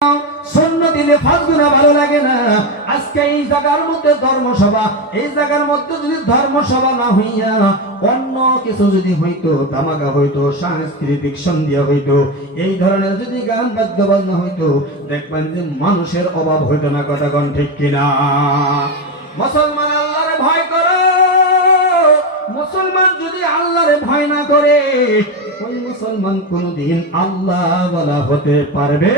শূন্য দিলে 5 গুণা ভালো লাগে না। আজকে এই জায়গার মধ্যে ধর্মসভা, এই জায়গার মধ্যে যদি ধর্মসভা না হইয়া অন্য কিছু যদি হইতো, তামাকা হইতো, সাংস্কৃতিক সন্ধ্যা হইতো, এই ধরনের যদি গান বাদ্য বাজনা হইতো, দেখবেন যে মানুষের অভাব হইতো না। কথা কোন ঠিক কিনা? মুসলমান আল্লাহরে ভয় করো। মুসলমান যদি আল্লাহরে ভয় না করে, ওই মুসলমান কোনদিন আল্লাহ ওয়ালা হতে পারবে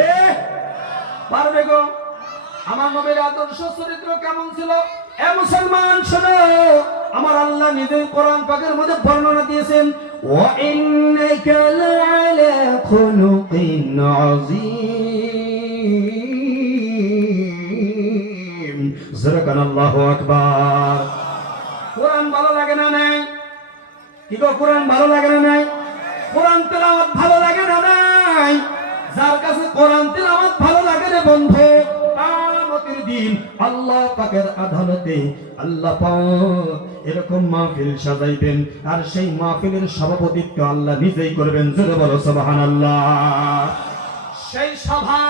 গো? আমার নবীর আদর্শ চরিত্র কেমন ছিল? এ মুসলমান শোনো, আমার আল্লাহ নিজে কোরআন পাকের মধ্যে বর্ণনা দিয়েছেন, ওয়া ইন্নাকা লাআলা খুলুকিন আযীম। সুবহানাল্লাহু আকবার। কোরআন ভালো লাগে না নাই? কি গো, কোরআন ভালো লাগে না নাই? কোরআন তেলাওয়াত ভালো লাগে না নাই? যার কাছে কোরআন তেলাওয়াত ভালো লাগে রে বন্ধু, কিয়ামতের দিন আল্লাহ পাকের আদালতে আল্লাহ পাক এরকম মাহফিল সাজাইবেন, আর সেই মাহফিলের সভাপতিত্ব আল্লাহ নিজেই করবেন। জোরে বলো সুবহানাল্লাহ। সেই সভা,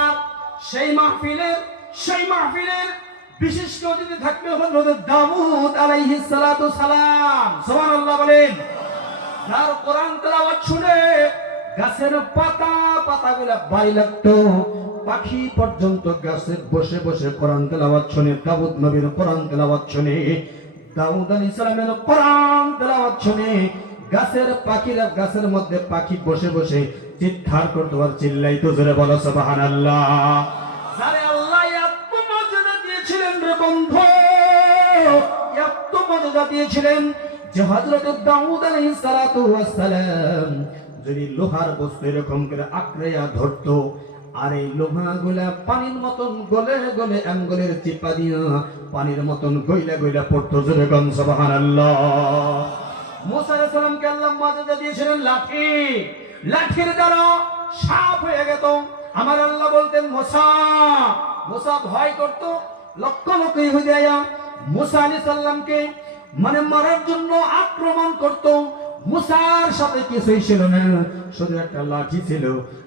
সেই মাহফিলের বিশিষ্ট অতিথি থাকবে হযরত দাউদ আলাইহিস সালাতু সালাম। সুবহানাল্লাহ বলেন। যার কোরআন তেলাওয়াত শুনে গাছের পাতাগুলা বাই লাগতো, পাখি পর্যন্ত গাছে বসে বসে কোরআন তেলাওয়াত শুনে, দাউদ নবীর কোরআন তেলাওয়াত শুনে, দাউদ আলাইহিস সালামের কোরআন তেলাওয়াত শুনে গাছের পাখিরা, গাছের মধ্যে পাখি বসে বসে চিৎকার করতো আর চিল্লাইতো। জোরে বলো সুবহানাল্লাহ। যারে আল্লাহ এত মর্যাদা দিয়েছিলেন রে বন্ধু, এত মর্যাদা দিয়েছিলেন যে হযরত দাউদ আলাইহিস সালাতু ওয়াস সালাম যদি লোহার বস্তু এরকম করে আঁকড়াইয়া ধরতো, আর এই লোহাগুলা পানির মতন গলে গলে আঙ্গুলের চিপা দিয়া পানির মতন গইলা গইলা পড়তো। জোরে বলেন সুবহানাল্লাহ। মুসা আলাইহিস সালামকে আল্লাহ মর্যাদা দিয়েছিলেন লাঠির দ্বারা সাপ হয়ে যেত। আমার আল্লাহ বলতেন মুসা ভয় করত, লক্ষ লক্ষ ইহুদি আয়া মুসা আলাইহিস সালামকে মারার জন্য আক্রমণ করত। মুসার সাথে কিছুই ছিল না, শুধু একটা লাঠি ছিল।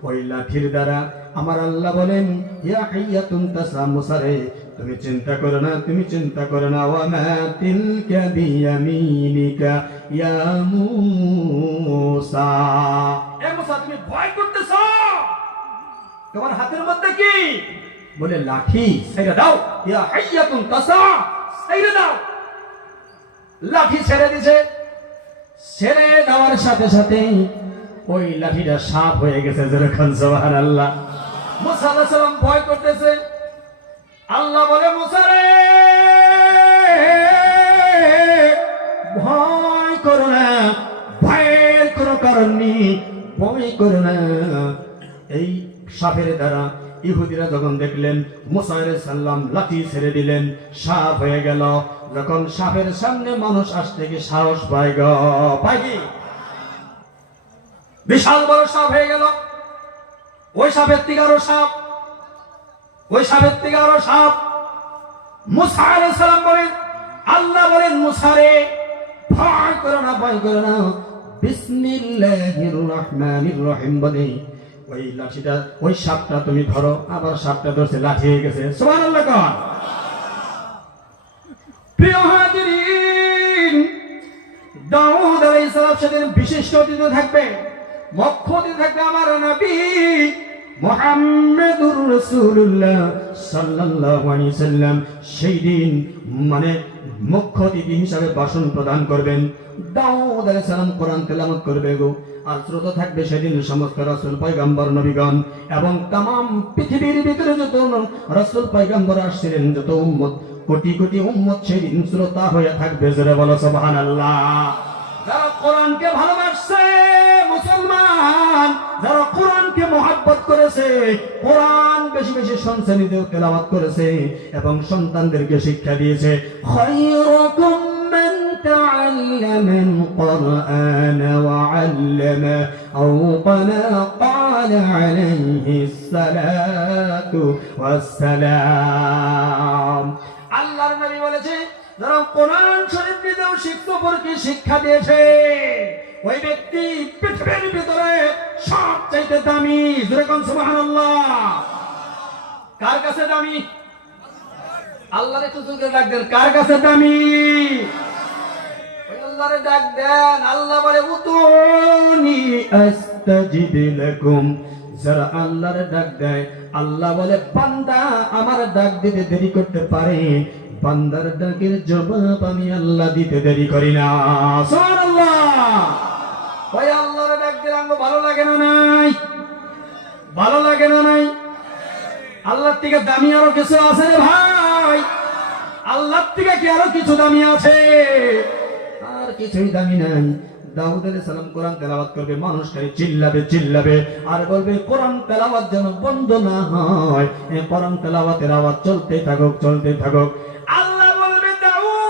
ওই লাঠির দ্বারা আমার আল্লাহ বলেন, ইয়া হাইয়াতুন তাসা, মুসা রে তুমি চিন্তা করো না, তুমি চিন্তা করো না। ওয়া মা তিলকা বিয়ামিনিকা ইয়া মুসা, এ মুসা তুমি ভয় করতেছো, তোমার হাতের মধ্যে কি? বলে লাঠি। ছেড়ে দাও। ইয়া হাইয়াতুন তাসা, ছেড়ে দাও। লাঠি ছেড়ে দিছে। ছেড়ে দেওয়ার সাথে সাথে ওই লাঠিটা সাপ হয়ে গেছে। যেরকম সুবহানাল্লাহ। মুসা আলাইহিস সালাম ভয় করতেছে। আল্লাহ বলে, মুসা রে ভয় করো না, ভয়ের কোনো কারণ নেই, ভয় করো না। এই সাপের দ্বারা ইহুদিরা যখন দেখলেন মুসা আলাইহিস সালাম লাঠি ছেড়ে দিলেন, সাপ হয়ে গেল। যখন সাপের সামনে মানুষ আসতে কি সাহস পায় কি? বিশাল বড় সাপ হয়ে গেল। ওই সাপের থেকে আরো সাপ, ওই সাপের থেকে আরো সাপ। মুসা আলাইহিস সালাম বলেন, আল্লাহ বলেন, মুসা রে ভয় করো না, ভয় করো না। বিসমিল্লাহির রহমানির রহিম বলে ওই লাঠিটা, ওই সাপটা তুমি ধরো। আবার সাপটা ধরছে, লাঠি হয়ে গেছে। সুবহানাল্লাহ। কোন প্রিয় হাজিরিন, দাউদ আলাইহিস সালাম সেদিন বিশিষ্ট অতিথি থাকবে, মুখ্য অতিথি থাকবে আমার নবী মুহাম্মদুর রাসূলুল্লাহ সাল্লাল্লাহু আলাইহি সাল্লাম। সেই দিন মুখ্য অতিথি হিসাবে ভাষণ প্রদান করবেন। দাউদ আলাইহিস সালাম কোরআন তেলাওয়াত করবে গো। আর শ্রোতা থাকবে সেদিন সমস্ত রাসূল পয়গম্বর নবীগণ এবং तमाम পৃথিবীর ভিতরে যত রাসূল পয়গম্বর আসছিলেন, যত উম্মত, কোটি কোটি উম্মত সেদিন শ্রোতা হয়ে থাকবে। জোরে বলো সুবহানাল্লাহ। যারা কোরআনকে ভালোবাসছে মুসলমান, যারা কোরআনকে মহব্বত করেছে, কোরআন বেশি বেশি শুনছে, নিজেও তেলাওয়াত করেছে এবং সন্তানদেরকে শিক্ষা দিয়েছে। খায়রুকুম মান তাআল্লামা আল-কুরআন ওয়া 'আল্লামা আও ক্বালা আলাইহিস সালাতু ওয়াস সালাম। আল্লাহর নবী বলেছে, যারা কোরআন শরীফ নিজেও শিখতে পড়তে শিক্ষা দিয়েছে, ওই ব্যক্তি পৃথিবীর ভিতরে সবচাইতে দামি। যেরকম সুবহানাল্লাহ। কার কাছে দামি? আল্লাহর একটু জোরে ডাক দেন, কার কাছে দামি? আল্লাহরে ডাক দেন। আল্লাহ বলে উতুনি আস্তাজিব লাকুম। যারা আল্লাহরে ডাক দেয়, আল্লাহ বলে বান্দা আমার ডাক দিতে দেরি করতে পারে, বান্দার ডাকের জবাব আমি আল্লাহ দিতে দেরি করি না। সুবহানাল্লাহ। ভাই আল্লাহরে ডাক দিলে আমাকে ভালো লাগে না নাই? ভালো লাগে না নাই? আল্লাহর থেকে দামি আরো কিছু আছে রে ভাই? আল্লাহর থেকে কি আরো কিছু দামি আছে? আর কিছুই দামি নাই। দাউদ আলাইহিস সালাম কোরআন তেলাওয়াত করবে, মানুষ খালি চিল্লাবে আর বলবে কোরআন তেলাওয়াত যেন বন্ধ না হয়, এই কোরআন তেলাওয়াতের আওয়াজ চলতে থাকুক। আল্লাহ বলবে দাউদ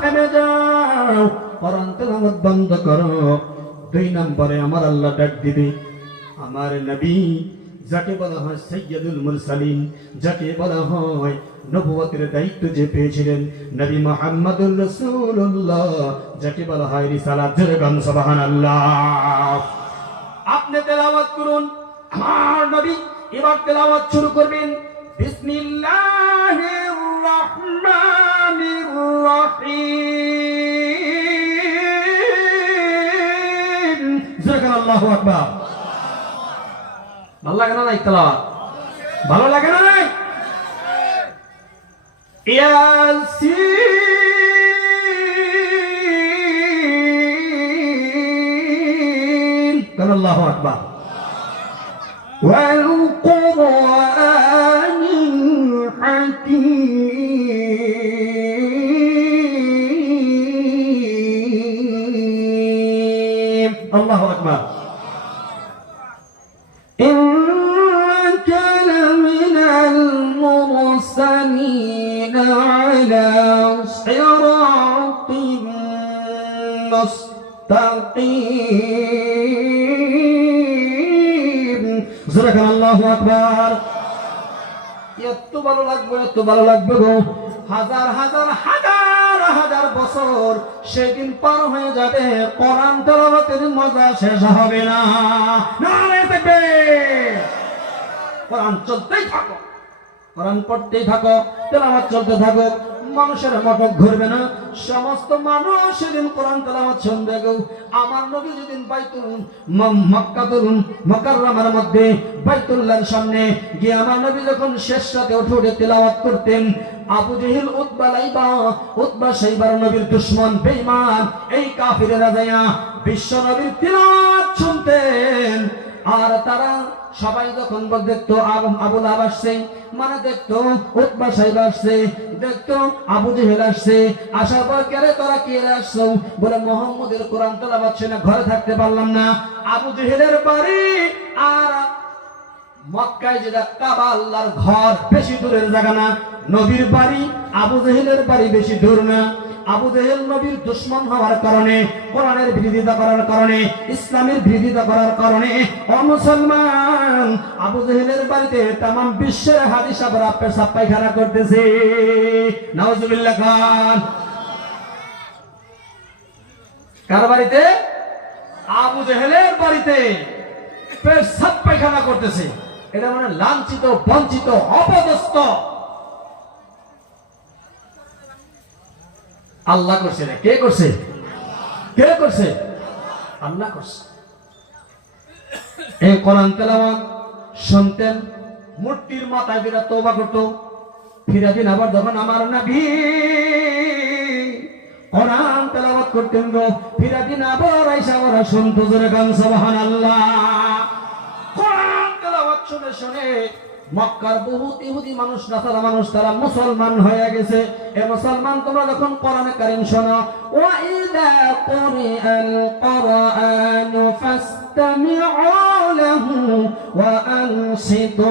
থেমে যাও, কোরআন তেলাওয়াত বন্ধ করো। 2 নম্বরে আমার আল্লাহ ডাক দিবে আমার নবী, যাকে বলা হয় সাইয়্যিদুল মুরসালিন, যাকে বলা হয় নবুয়তের দায়িত্ব যে পেয়েছিলেন নবী মুহাম্মদুর রাসূলুল্লাহ, যাকে বলা হয় রিসালাত। জোরে গান সুবহানাল্লাহ। আপনি তেলাওয়াত করুন, আমার নবী এবার তেলাওয়াত শুরু করবেন। বিসমিল্লাহির রহমানির রহিম। জোরে গান আল্লাহু আকবার। ভালো লাগে না নাই তেলাওয়াত? ভালো লাগে না নাই? ইয়াসিন। গান আল্লাহু আকবার। ওয়াল কুরআনিল হাকীম। আল্লাহু আকবার। إنك لمن المرسلين على صراط مستقيم। جزاك الله أكبر। এত ভালো লাগবে গো। হাজার বছর সেদিন পার হয়ে যাবে, কোরআন তেলাওয়াতের মজা শেষ হবে না। নারে তাকবীর। কোরআন চলতেই থাকো, কোরআন পড়তেই থাকো, তেলাওয়াত চলতে থাকো, মানুষের মটক ঘুরবে না। সমস্ত মানুষ সেদিন কোরআন তেলাওয়াত শুনবে গো। আমার নবী যেদিন মক্কাতুল মুকাররমার মধ্যে বাইতুল্লাহর সামনে গিয়ে আমার নবী যখন শেষ রাতে উঠে তেলাওয়াত করতেন, আবু জেহেল উতবা সাইবার নবীর দুশমন বেঈমান, এই কাফিরেরা যায়া বিশ্ব নবীর তেলাওয়াত শুনতেন। আর তারা সবাই যখন দেখতো আবু লাহাব আসছে, মানে দেখতো উতবা সাইব আসছে, দেখতো আবু জেহেল আসছে, আসার পর কেরে তোরা কে আসছো? বলে মুহাম্মদের কোরআন তেলাওয়াত শুনে ঘরে থাকতে পারলাম না। আবু জেহেলের বাড়ি আর মক্কায় যেটা কাবা আল্লাহর ঘর বেশি দূরের জায়গা না, নবীর বাড়ি আবু জেহেলের বাড়ি বেশি দূর না। আবু জেহেল নবীর দুশমন হওয়ার কারণে, কোরআনের বিরোধিতা করার কারণে, ইসলামের বিরোধিতা করার কারণে মুসলমান আবু জেহেলের বাড়িতে তামাম বিশ্বের হাদী সাহেবরা পেশাব পায়খানা করতেছে। নাউজুবিল্লাহ খান। কার বাড়িতে? আবু জেহেলের বাড়িতে পেশাব পায়খানা করতেছে। এটা মানে লাঞ্ছিত, বঞ্চিত, অপদস্থ। আল্লাহ করছে না। কে করছে? আল্লাহ করছে। এই কোরআন তেলাওয়াত শুনতেন, মূর্তির মাথায় বিরা তওবা করত। ফিরে দিন আবার যখন আমার নবী কোরআন তেলাওয়াত করতেন গো, ফিরে দিন আবার আয়েশা ওরা শুনতো। জোরে গান সুবহানাল্লাহ। কোরআন তেলাওয়াত শুনে মক্কার বহুত ইহুদি মানুষ, নাসারা মানুষ, তারা মুসলমান হয়ে গেছে। এ মুসলমান তোমরা যখন কোরআনে কারীম শোনো, ওয়া ইযা কুরিআল কুরআনু ফাসতামি'উ লাহু ওয়া আনসিতু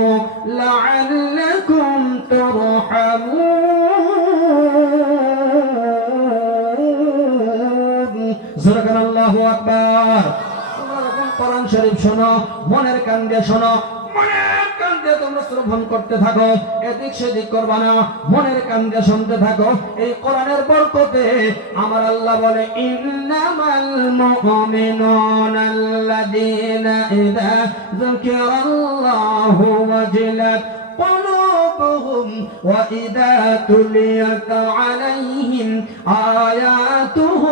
লা'আল্লাকুম তুরহামুন। সুবহানাল্লাহু আকবার। তোমরা যখন কোরআন শরীফ শোনো, মনের কান দিয়ে শোনো, মনের কান দিয়ে তোমরা শ্রবণ করতে থাকো, এদিক সেদিক করবা না, মনের কান দিয়ে শুনতে থাকো। এই কোরআনের বরকতে আমার আল্লাহ বলে ইন্নামাল মুমিনুনা আল্লাযীনা ইযা যুকিরাল্লাহু ওয়াজিলাত قلوبهم وإذا تليت عليهم آياته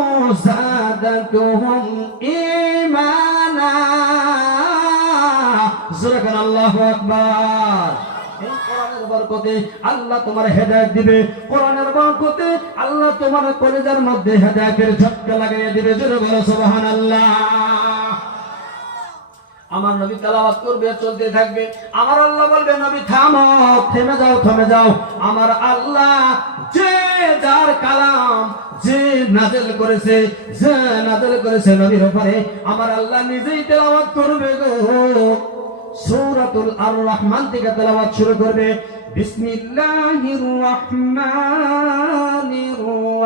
زادتهم إيمانا زرقنا الله أكبر এই কোরআনের বরকতে আল্লাহ তোমার হেদায়েত দিবে, কোরআনের বরকতে আল্লাহ তোমার কলিজার মধ্যে হেদায়েতের ঝটকা লাগিয়ে দিবে। জোরে বলো সুবহানাল্লাহ। আমার নবী তেলাওয়াত করবে, চলতে থাকবে। আমার আল্লাহ বলবে নবী থামো, থেমে যাও, থেমে যাও। আমার আল্লাহ যে যার কালাম যে নাযিল করেছে নবীর উপরে, আমার আল্লাহ নিজেই তেলাওয়াত করবে গো। সূরাতুল আর রহমান থেকে তেলাওয়াত শুরু করবে। বিসমিল্লাহির রহমানির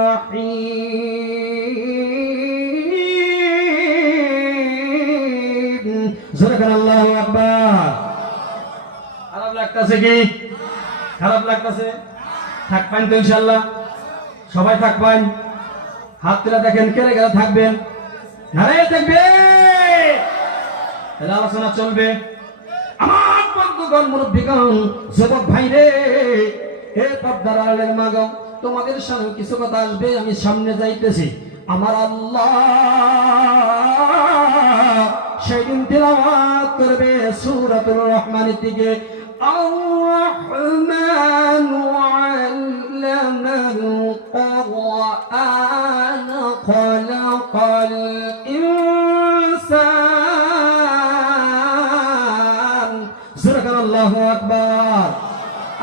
রহিম। আল্লাহু আকবার। খারাপ লাগতেছে কি? খারাপ লাগতেছে? থাকবেন তো ইনশাআল্লাহ? সবাই থাকবেন? হাত তুলে দেখেন কে কে থাকবেন। নারে থাকবে, তাহলে আলোচনা চলবে। আমার বন্ধুগণ, মুরব্বিগণ, যুবক ভাইরে, হে পর্দার আড়ালের মা গো, তোমাদের সামনে কিছু কথা আসবে। আমি সামনে যাইতেছি। আমার আল্লাহ সেদিন তিলাওয়াত করবে সূরাতুর রহমানের দিকে। আর-রহমানু আল্লামাল কুরআন খালাকাল ইনসান। সুবহানাল্লাহু আকবার।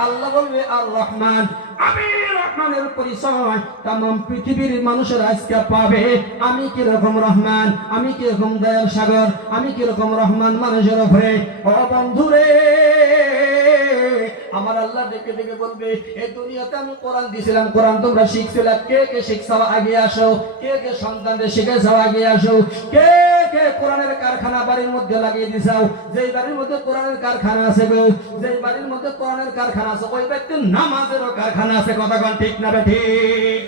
আল্লাহ বলবে আর রহমান, আমি রহমানের পরিচয় तमाम পৃথিবীর মানুষের আজকে পাবে। আমি কি রকম রহমান, আমি কি রকম দয়াল সাগর, আমি কি রকম রহমান মানুষের উপরে। ও বন্ধুরে, আমার আল্লাহ ডেকে ডেকে বলবে এই দুনিয়াতে আমি কোরআন দিয়েছিলাম, কোরআন তোমরা শিখছিলে, কে কে শিখছাও আগে আসো, কে কে সন্তানদের শিখাইছাও আগে আসো, কে কে কোরআনের কারখানা বাড়ির মধ্যে লাগিয়ে দিছাও। যেই বাড়ির মধ্যে কোরআনের কারখানা আছে গো, যেই বাড়ির মধ্যে কোরআনের কারখানা আছে, ওই ব্যক্তির নামাজেরও কারখানা আছে। কথা কোন ঠিক না ঠিক?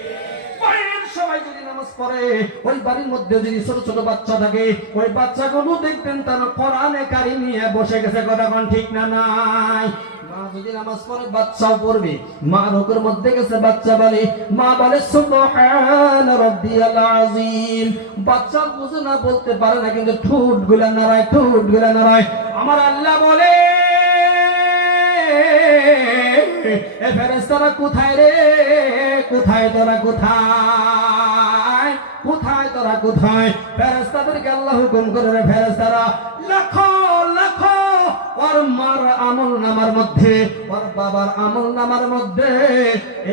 বাড়ির সবাই যদি নামাজ পড়ে, ওই বাড়ির মধ্যে যদি ছোট ছোট বাচ্চা থাকে, ওই বাচ্চাগুলো দেখবেন তারা কোরআনে কারিম নিয়ে বসে গেছে। কথা কোন ঠিক না নাই? মা যদি নামাজ পড়ে, বাচ্চাও পড়বে। মা রুকুর মধ্যে গেছে, বাচ্চা বলে, মা বলে সুবহান রাব্বিয়াল আযীম। বাচ্চা বুঝে না, বলতে পারে না, কিন্তু ঠোঁট গুলা নাড়ায়, ঠোঁট গুলা নাড়ায়। আমার আল্লাহ বলে এ ফেরেশতারা কোথায় রে, কোথায় তোরা, কোথায়, কোথায় তোরা, কোথায়? ফেরেশতাদেরকে আল্লাহ হুকুম করে, রে ফেরেশতারা লাখো লাখো ওর মার আমল নামার মধ্যে, ওর বাবার আমল নামার মধ্যে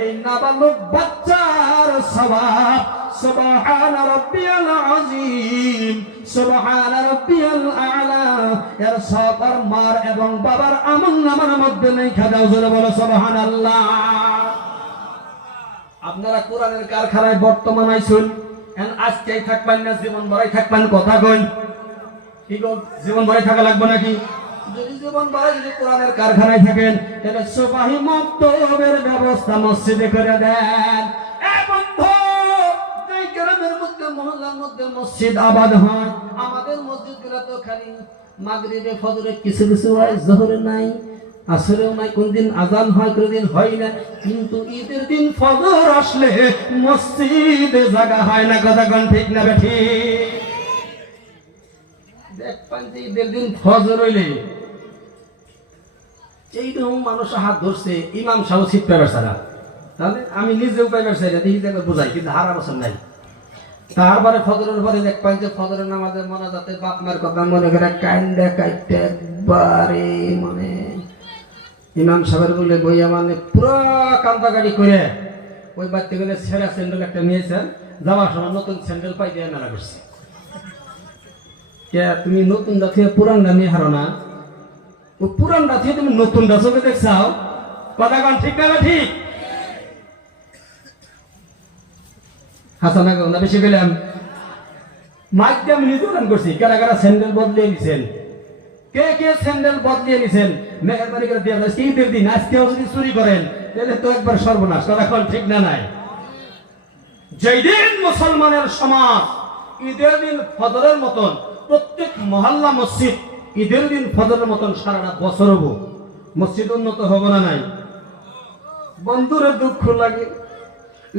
এই নাবালক বাচ্চার সওয়াব সুবহান রাব্বিয়াল আযীম, সুবহান রাব্বিয়াল আ'লা, এর সওয়াব ওর মার এবং বাবার আমল নামার মধ্যে লেখা দাও। জোরে বলো সুবহানাল্লাহ। আপনারা কোরআনের কারখানায় বর্তমান আইছুন, এন্ড আজকেই থাকবেন না, জীবন ভরাই থাকবেন। কথা কই কি গো, জীবন ভরাই থাকা লাগবে নাকি? যদি জীবন ভরাই যদি কোরআনের কারখানায় থাকেন, তাহলে সুবাহি মক্তবের ব্যবস্থা মসজিদে করে দেন। এ বন্ধু, এই গ্রামের মধ্যে মহল্লার মধ্যে মসজিদ আবাদ হয়। আমাদের মসজিদগুলো তো খালি মাগরিবে ফজরে কিছু কিছু হয়, জোহরে নাই, আসরেও নাই, কোনদিন আজান হয়, কোনদিন হয় না। কিন্তু ঈদের দিন ফজর আসলে মসজিদে জায়গা হয় না। কথা কোন ঠিক না ঠিক? দেখবেন যে ঈদের দিন ফজর হইলে এইরকম মানুষ হাত ধরছে, ইমাম সাহেব সিট পাইবার ছাড়া। তাহলে আমি নিজেও পাইবার চাই না, দেখি বোঝাই, কিন্তু হারা বছর নাই। তারপরে ফজরের পরে দেখবেন যে ফজরের নামাজের মনে যাতে বাপ মার কথা মনে করে কাইন্ডা কাইটে একবারে মানে ইমাম সাহেবের বলে বইয়া মানে পুরো কান্দাকাটি করে ওই বাড়তে গেলে ছেঁড়া স্যান্ডেল একটা নিয়েছেন, যাওয়ার সময় নতুন স্যান্ডেল পাই দিয়ে মেলা করছে। কে তুমি নতুন দাঁথিয়ে পুরান দামি হারো না? ও পুরান দাঁথিয়ে তুমি নতুন দাঁচকে দেখছাও? কথা কন ঠিক না ঠিক? হাসানা না বেশি গেলাম মাইক দিয়ে আমি নিজে করছি। কারা কারা স্যান্ডেল বদলিয়ে নিছেন, কে কে স্যান্ডেল বদলিয়ে নিছেন মেহেরবানি করে দিয়ে দেন। ঈদের দিন আজকেও যদি চুরি করেন তাহলে তো একবার সর্বনাশ। কথা কোন ঠিক না নাই? যেই দিন মুসলমানের সমাজ ঈদের দিন ফজরের মতন প্রত্যেক মহল্লা মসজিদ ঈদের দিন ফজরের মতন সারাটা বছর হবো, মসজিদ উন্নত হবো না নাই? বন্ধুরে দুঃখ লাগে,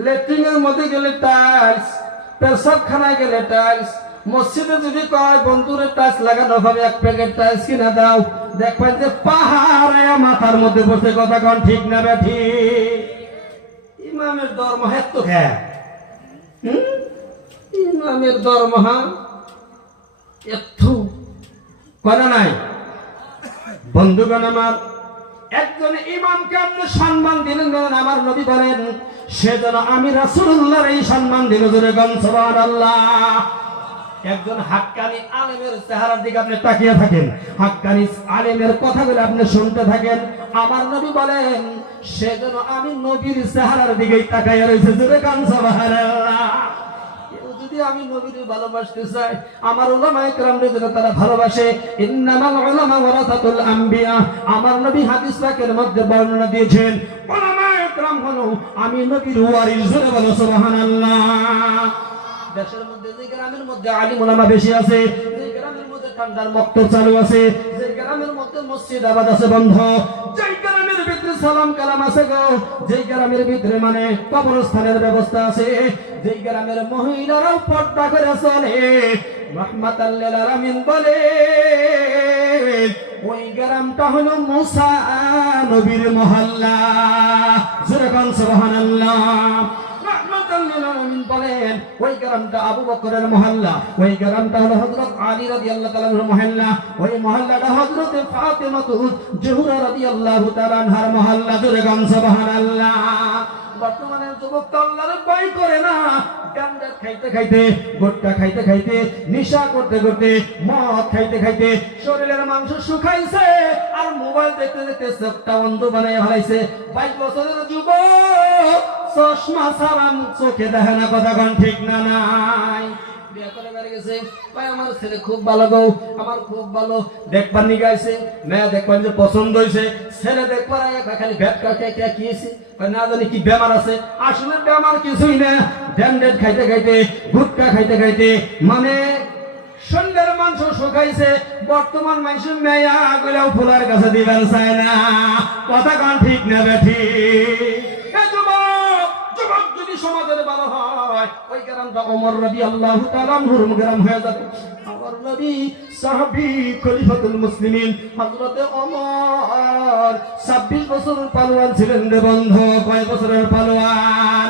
ল্যাট্রিনের মধ্যে গেলে টাইলস, পেশাবখানায় গেলে টাইলস, মসজিদে যদি কয় বন্ধুরে টাইলস লাগানো হবে, এক প্যাকেট টাইলস কিনা দাও, দেখবেন যে পাহাড়ে মাথার মধ্যে বসে। কথা কোন ঠিক না বেঠি? ইমামের দরমহা এত হ্যাঁ, ইমামের দরমহা এত করা নাই। বন্ধুগণ আমার, একজন ইমামকে আপনি সম্মান দিলেন, আমার নবী বলেন সেজন্য আমি রাসূলুল্লাহর এই সম্মান দিল। জোরে গান সুবহানাল্লাহ। একজন হাক্কানি আলেমের চেহারার দিকে আপনি তাকিয়ে থাকেন, হাক্কানি আলেমের কথাগুলো আপনি শুনতে থাকেন, আমার নবী বলেন সেজন্য আমি নবীর চেহারার দিকেই তাকাইয়া রয়েছে। জোরে গান সুবহানাল্লাহ। যদি আমি নবীর ভালোবাসতে চাই, আমার উলামায়ে কেরামদের যেন তারা ভালোবাসে। ইন্নামাল উলামা ওয়ারাসাতুল আম্বিয়া, আমার নবী হাদিস পাকের মধ্যে বর্ণনা দিয়েছেন উলামায়ে কেরাম হলো আমি নবীর ওয়ারিস। জোরে বলো সুবহানাল্লাহ। দেশের মধ্যে যে গ্রামের মধ্যে আলিম উলামা বেশি আছে, যে গ্রামের মধ্যে ঠান্ডার মক্তব চালু আছে, যে গ্রামের মধ্যে মসজিদ আবাদ আছে বন্ধ, যে গ্রামের ভিতরে সালাম কালাম আছে গো, যে গ্রামের ভিতরে মানে কবরস্থানের ব্যবস্থা আছে, যে গ্রামের মহিলারাও পর্দা করে চলে, রাহমাতাল লিল আলামিন বলে ওই গ্রামটা হলো মুসা নবীর মহল্লা। জোরে বলেন সুবহানাল্লাহ। বলেন ওই গ্রামটা আবু বকরের মহল্লা, ওই গ্রামটা হলো হযরত আলী রাদিয়াল্লাহু তাআলার মহল্লা, ওই মহল্লাটা হযরত ফাতেমা জোহরা রাদিয়াল্লাহু তাআলা আনহার মহল্লা। জোরে গান সুবহানাল্লাহ। বর্তমানের যুবক তো আল্লাহর ভয় করে না, গাঞ্জা খাইতে খাইতে, গুটখা খাইতে খাইতে, নেশা করতে করতে, মদ খাইতে খাইতে শরীরের মাংস শুকাইছে, আর মোবাইল দেখতে দেখতে চোখটা অন্ধ বানায় ফেলাইছে। 22 বছরের যুবক চশমা ছাড়া চোখে দেখে না। কথা কোন ঠিক না নাই? বিয়ে করে বেড়ে গেছে, ভাই আমার ছেলে খুব ভালো গো, আমার খুব ভালো, দেখবার নিয়ে গেছে, মেয়ে দেখবার যে পছন্দ হয়েছে, ছেলে দেখবার খালি ভেট কে কিয়েছে, না জানি কি বেমার আছে। আসলে বেমার কিছুই না, ড্যান্ডেড খাইতে খাইতে, গুটকা খাইতে খাইতে মানে সন্ধ্যের মাংস শুকাইছে। বর্তমান মানুষের মেয়া গুলাও ফুলার কাছে দিবার চায় না। কথা কোন ঠিক না বেঠি? সমাজের ভালো হয়, ওই গ্রামটা ওমর রাদিয়াল্লাহু তাআলা আনহুর গ্রাম হয়ে যাবে। আমার নবী সাহাবী খলিফাতুল মুসলিমিন হযরতে ওমর 26 বছরের পালোয়ান ছিলেন রে বন্ধু। কয় বছরের পালোয়ান?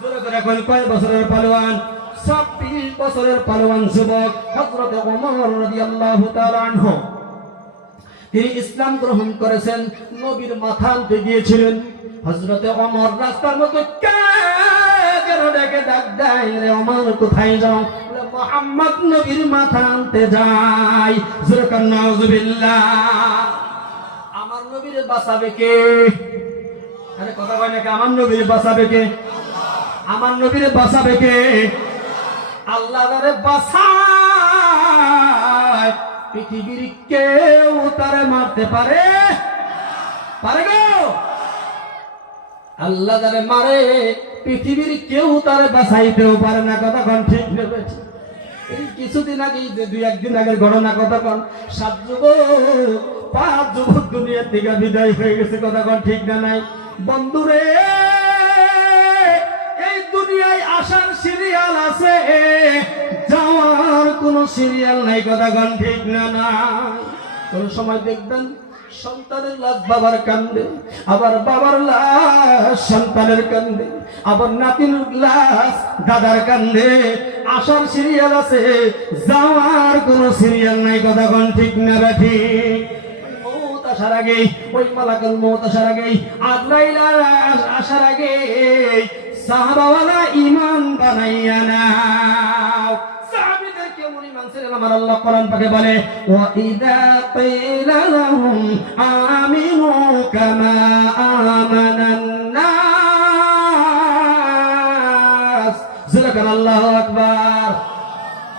জোরে করে কয়, কয় বছরের পালোয়ান? 26 বছরের পালোয়ান যুবক হযরতে ওমর রাদিয়াল্লাহু তাআলা আনহু। তিনি ইসলাম গ্রহণ করেছেন, নবীর মাথা আনতে গিয়েছিলেন। হযরতে ওমর রাস্তার মধ্যে ডেকে ডাক দেয়, রে ওমর কোথায় যাও? বলে মুহাম্মদ নবীর মাথা আনতে যাই। জোরে কান নাউজুবিল্লাহ। আমার নবীর বাঁচাবে কে? আরে কথা কয় নাকি? আমার নবীর বাঁচাবে কে? আমার নবীর বাঁচাবে কে? আল্লাহ তারে বাঁচায়, পৃথিবীর কেউ তারে মারতে পারে পারে গো? আল্লাহ তারে মারে, পৃথিবীর কেউ তারে বাঁচাইতেও পারে না। কথা কোন ঠিক নেবে? এই কিছুদিন আগে, দুই একদিন আগের ঘটনা। কথা কোন? 7 যুবক 5 যুবক দুনিয়ার থেকে বিদায় হয়ে গেছে। কথা কোন ঠিক না নাই? বন্ধুরে, এই দুনিয়ায় আসার সিরিয়াল আছে, যাওয়ার কোন সিরিয়াল নাই। কথা কোন ঠিক না নাই? কোন সময় দেখবেন সন্তানের লাশ বাবার কান্দে, আবার বাবার লাশ সন্তানের কান্দে, আবার নাতির লাশ দাদার কান্দে। আসার সিরিয়াল আছে, যাওয়ার কোন সিরিয়াল নাই। কথা কোন ঠিক না বেঠি? মওত আসার আগে, ওই মালাকুল মওত আসার আগে, আজরাইল আসার আগে সাহাবাওয়ালা ঈমান বানাইয়া নাও। আমার আল্লাহ কোরআন পাকে বলে, ওয়া ইযা কিলা লাহুম আমিনু কামা আমানান নাস। সুবহানাল্লাহু আকবার।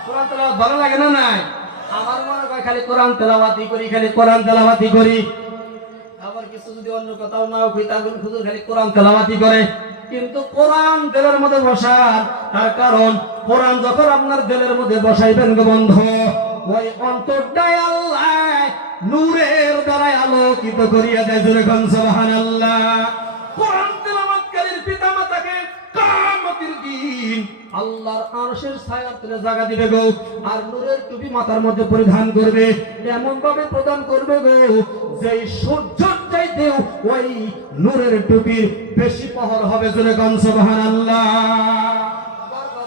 কোরআন তেলাওয়াত ভালো লাগে না নাই? আমার মনে হয় খালি কোরআন তেলাওয়াতি করি, খালি কোরআন তেলাওয়াতি করি। আবার কিছু যদি অন্য কথাও নাও কই, তাহলে হুজুর খালি কোরআন তেলাওয়াতি করে। কিন্তু কোরআন দিলের মধ্যে বসান, তার কারণ কোরআন যখন আপনার দিলের মধ্যে বসাইবেন গো বন্ধু, ওই অন্তরটাই আল্লাহ নূরের দ্বারা আলোকিত করিয়া দেয়। জোরে কোন সুবহানাল্লাহ। কোরআন তেলাওয়াতকারীর পিতামাতাকে কিয়ামতের দিন আল্লাহর আরশের ছায়ার তলে জায়গা দিবে গো, আর নূরের টুপি মাথার মধ্যে পরিধান করবে, এমন ভাবে প্রদান করবে গো যেই সূর্যের চাইতেও ওই নূরের টুপির বেশি পহর হবে। জোরে কোন সুবহানাল্লাহ।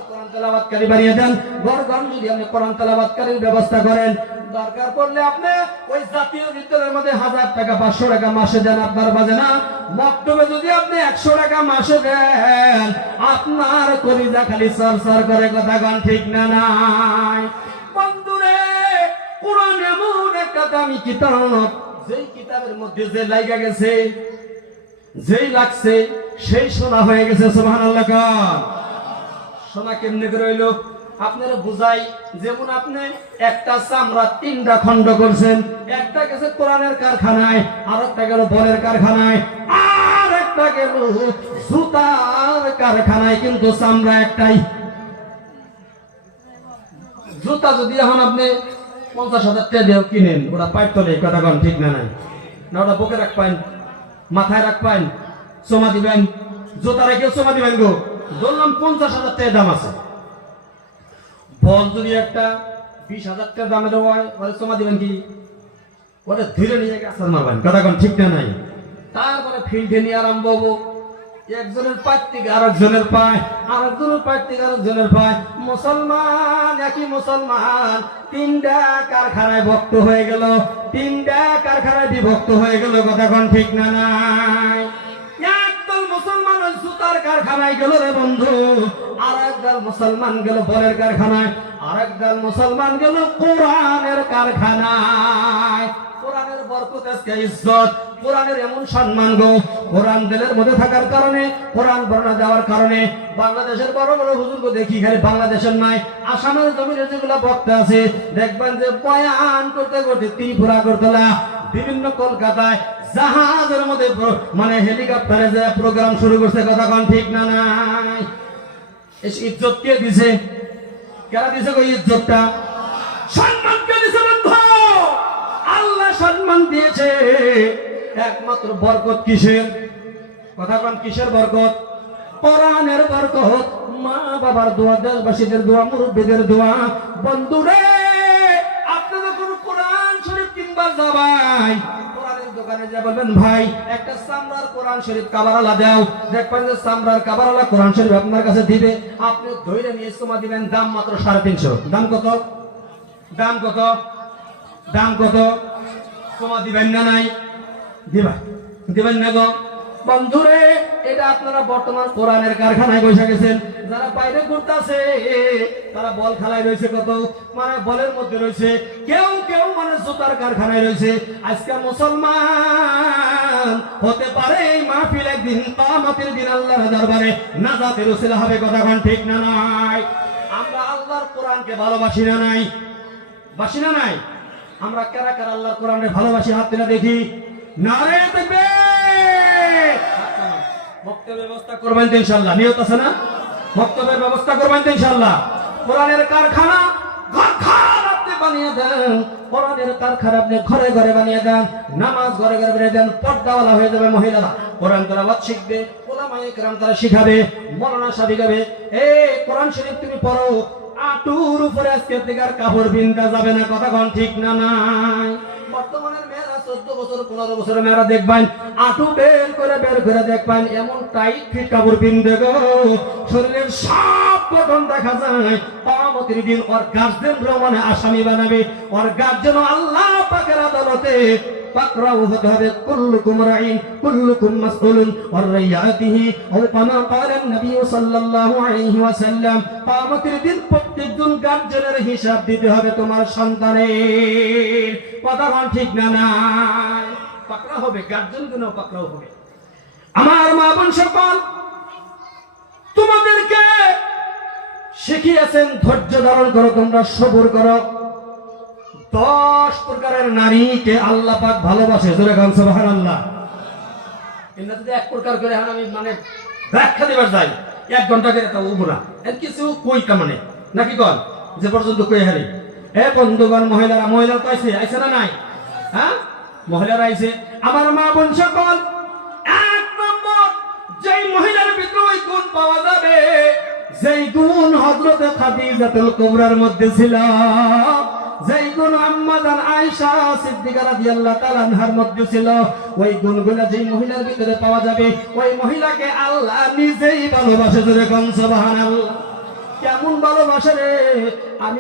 কোরআন তেলাওয়াতকারী বানিয়ে দেন। গড়গড় যদি আপনি কোরআন তেলাওয়াতকারীর ব্যবস্থা করেন, দরকার পড়লে আপনি ওই জাতীয় বিদ্যালয়ের মধ্যে 1000 টাকা 500 টাকা মাসে দেন, আপনার বাজে না। মক্তবে যদি আপনি 100 টাকা মাসে দেন, আপনার কলিজা খালি সরসর করে। কথা কোন ঠিক না নাই? বন্ধুরে, কোরআন এমন একটা দামি কিতাব, যেই কিতাবের মধ্যে যে লাগা গেছে, যেই লাগছে সেই সোনা হয়ে গেছে। সুবহানাল্লাহ। সোনা কেমনে করে হইলো আপনারা বুঝাই। যেমন আপনি একটা চামড়া 3টা খণ্ড করছেন, একটা গেছে কোরআনের কারখানায়, আর একটা গেল বলের কারখানায়, আর একটা গেল জুতার কারখানায়, কিন্তু চামড়া একটাই। জুতা যদি এখন আপনি 50,000 টাকা দিয়ে কিনেন, ওরা পাইপ তলে। কথা কোন ঠিক না নাই? না ওটা বুকে রাখবেন, মাথায় রাখবেন, সোমা দিবেন, জুতা রেখে সোমা দিবেন গো। ধরলাম 50,000 টাকা দাম আছে। বল যদি একটা 20,000 টাকা দামের হয়, ওরে সোমা দিবেন কি? ওরে ধীরে নিয়ে আসার মারবেন। কথা কোন ঠিক না নাই? তারপরে ফিল্ডে নিয়ে আরম্ভ হবো। একজনের পায়ের থেকে আরেকজনের পায়, আরেকজনের পায়ের থেকে আরেকজনের পায়। মুসলমান, একই মুসলমান 3টা কারখানায় ভক্ত হয়ে গেল, 3টা কারখানায় বিভক্ত হয়ে গেল। কথা কোন ঠিক না নাই? একদল মুসলমান ওই জুতার কারখানায় গেল রে বন্ধু, আর একদল মুসলমান গেল বলের কারখানায়, আর একদল মুসলমান গেল কোরআনের কারখানায়। কোরআনের বরকত, আজকে ইজ্জত, কোরআনের এমন সম্মান গো। কোরআন দিলের মধ্যে থাকার কারণে, কোরআন বর্ণনা দেওয়ার কারণে বাংলাদেশের বড় বড় হুজুরকে দেখি, খালি বাংলাদেশের নাই, আসামের জমিনে যেগুলো বক্তা আছে, দেখবেন যে বয়ান করতে করতে ত্রিপুরা, করতলা, বিভিন্ন কলকাতায় জাহাজের মধ্যে মানে হেলিকপ্টারে যে প্রোগ্রাম শুরু করছে। কথা কোন ঠিক না নাই? ইজ্জত কে দিছে? কারা দিছে গো ইজ্জতটা? সম্মান কে দিছে বন্ধু? আল্লাহ সম্মান দিয়েছে। একমাত্র বরকত কিসের? কথা কোন কিসের বরকত? কোরআনের বরকত, মা বাবার দোয়া, দেশবাসীদের দোয়া, মুরব্বীদের দোয়া। বন্ধুরে, আপনি যখন কোরআন শরীফ কিনবার যাবেন, কোরআনের দোকানে যা বলবেন, ভাই একটা চামড়ার কোরআন শরীফ কাভারওয়ালা দাও। দেখবেন যে চামড়ার কাভারওয়ালা কোরআন শরীফ আপনার কাছে দিবে, আপনি ধরে নিয়ে জমা দিবেন। দাম মাত্র 350। দাম কত? দাম কত? দাম কত? জমা দিবেন না নাই? দিবেন না গো বন্ধুরে। এটা আপনারা বর্তমান কোরআনের কারখানায় বসে গেছেন। যারা বাইরে ঘুরতেছে তারা বল খেলায় রয়েছে, কত মানে বলের মধ্যে রয়েছে, কেউ কেউ মানে জুতার কারখানায় রয়েছে। আজকে মুসলমান হতে পারে এই মাহফিল একদিন কিয়ামতের দিন আল্লাহর দরবারে নাজাতের ওসিলা হবে। কথা কোন ঠিক না নাই? আমরা আল্লাহর কোরআনকে ভালোবাসি না নাই? বাসি না নাই? আমরা কারা কারা আল্লাহর কোরআনে ভালোবাসি? হাত তুলে দেখি। নারে তাকবীর। বক্তব্যের ব্যবস্থা করবেন তো ইনশাআল্লাহ? নিয়ত আছে না? বক্তব্যের ব্যবস্থা করবেন তো ইনশাআল্লাহ? কোরআনের কারখানা ঘর আপনি বানিয়ে দেন, কোরআনের কারখানা আপনি ঘরে ঘরে বানিয়ে দেন, নামাজ ঘরে ঘরে বানিয়ে দেন, পর্দাওয়ালা হয়ে যাবে মহিলারা, কোরআন তেলাওয়াত শিখবে, উলামায়ে কেরাম তারা শিখাবে, মাওলানা সাহেব শিখাবে। এই কোরআন শরীফ তুমি পড়ো, আটুর উপরে আজকে থেকে আর কাপড় বিনতে যাবে না। কথা কোন ঠিক না নাই? বর্তমানের মেয়েরা 14 বছর 15 বছরের মেয়েরা দেখবেন আটু বের করে দেখবেন এমন টাইট ফিট কাপড় পিনতে গো, শরীরের সব গঠন দেখা যায়। কিয়ামতের দিন ওর গার্জেনরা মানে আসামি বানাবে, ওর গার্জেন আল্লাহ পাকের আদালতে পাকড়াও হতে হবে। কুল্লুকুম রাইন কুল্লুকুম মাসউলুন ওয়ার রাইয়াতিহি আও কামা ক্বালা নবী সাল্লাল্লাহু আলাইহি ওয়াসাল্লাম। কিয়ামতের দিন প্রত্যেকজন গার্জেনের হিসাব দিতে হবে তোমার সন্তানের। কথা ঠিক না নাই? পাকড়া হবে, গার্জেনগুলো পাকড়াও হবে। আমার মা বোন সকল, তোমাদেরকে শিখিয়েছেন ধৈর্য ধারণ করো, তোমরা সবুর করো। 10 প্রকারের নারীকে আল্লাহ পাক ভালোবাসে। জোরে গান সুবহানাল্লাহ। এটা যদি এক প্রকার করে আমি মানে ব্যাখ্যা দিবার যাই 1 ঘন্টা করে তা উবরা এর কিছু কই কামানে নাকি কোন যে পর্যন্ত কই হারি। এ বন্ধুগণ, মহিলারা তো আইছে না নাই? হ্যাঁ, মহিলারা আইছে। আমার মা বোন সকল, 1 নম্বর যেই মহিলার ভিতরে ওই গুণ পাওয়া যাবে, যেই গুণ হযরতে খাদিজাতুল কুবরার মধ্যে ছিল, যেই গুণ আম্মা জান আয়েশা সিদ্দিকা রাদিয়াল্লাহু তাআলা আনহার মধ্যে ছিল, ওই গুণগুলো যেই মহিলার ভিতরে পাওয়া যাবে, ওই মহিলাকে আল্লাহ নিজেই ভালোবাসে। জোরে কোন সুবহানাল্লাহ। কেমন ভালোবাসে রে! আমি